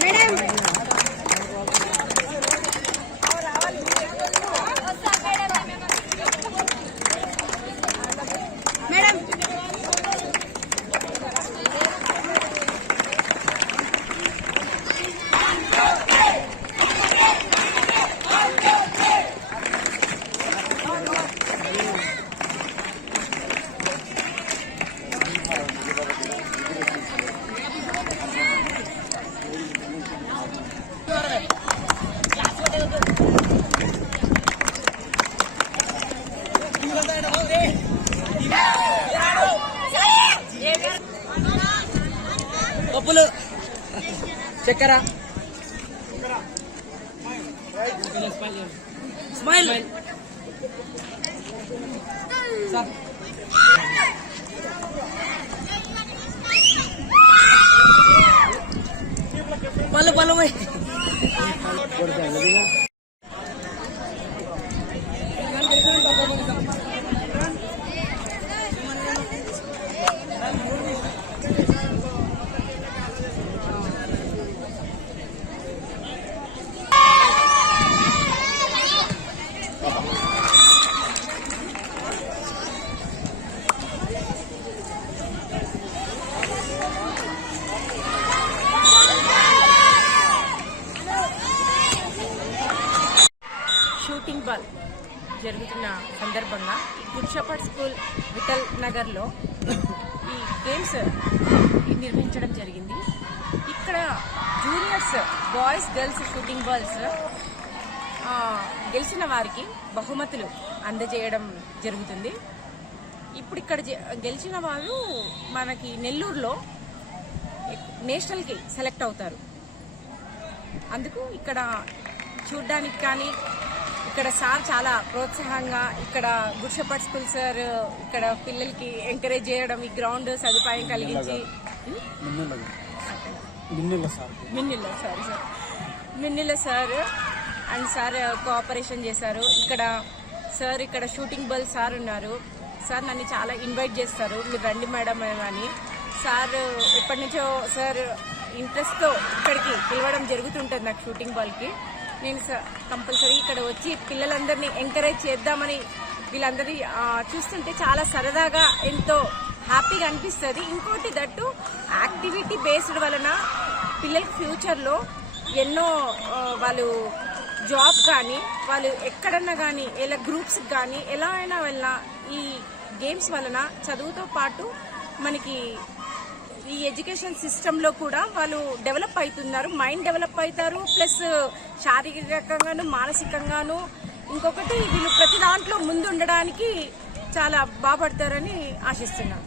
Madam పప్పులు చక్కెర smile sir పళ్ళు పళ్ళు Shooting ball జరుగుతున్న సందర్భంగా గుడ్షపట్ స్కూల్ విఠల్ నగర్లో ఈ గేమ్స్ నిర్వహించడం జరిగింది. ఇక్కడ juniors boys girls shooting balls గెలిచిన వారికి బహుమతులు అందజేయడం జరుగుతుంది. ఇప్పుడు ఇక్కడ జె- గెలిచిన వారు మనకి నెల్లూరులో నేషనల్కి సెలెక్ట్ అవుతారు. అందుకు ఇక్కడ చూడ్డానికి కానీ ఇక్కడ సార్ చాలా ప్రోత్సాహంగా ఇక్కడ గుడ్షపట్ స్కూల్ సార్ ఇక్కడ పిల్లలకి ఎంకరేజ్ చేయడం ఈ గ్రౌండ్ సదుపాయం కలిగించి. మిన్నిల్ల సారీ. సార్ మిన్నిల్ల సార్ అండ్ సార్ కోఆపరేషన్ చేశారు. ఇక్కడ సార్ ఇక్కడ షూటింగ్ బల్ సార్ ఉన్నారు. సార్ నన్ను చాలా ఇన్వైట్ చేస్తారు. మీరు రండి మేడం అని. సార్ ఎప్పటి నుంచో సార్ ఇంట్రెస్ట్తో ఇక్కడికి పిలవడం జరుగుతుంటుంది నాకు షూటింగ్ బాల్కి నేను కంపల్సరీ ఇక్కడ వచ్చి పిల్లలందరినీ ఎంకరేజ్ చేద్దామని వీళ్ళందరి చూస్తుంటే చాలా సరదాగా ఎంతో హ్యాపీగా అనిపిస్తుంది. ఇంకోటి దట్టు యాక్టివిటీ బేస్డ్ వలన పిల్లలకి ఫ్యూచర్లో ఎన్నో వాళ్ళు జాబ్ కానీ వాళ్ళు ఎక్కడన్నా కానీ ఎలా గ్రూప్స్ కానీ ఎలా అయినా వెళ్ళినా ఈ గేమ్స్ వలన చదువుతో పాటు మనకి ఈ ఎడ్యుకేషన్ సిస్టంలో కూడా వాళ్ళు డెవలప్ అవుతున్నారు మైండ్ డెవలప్ అవుతారు ప్లస్ శారీరకంగాను మానసికంగాను. ఇంకొకటి వీళ్ళు ప్రతి దాంట్లో ముందు ఉండడానికి చాలా బాగుపడతారని ఆశిస్తున్నాను.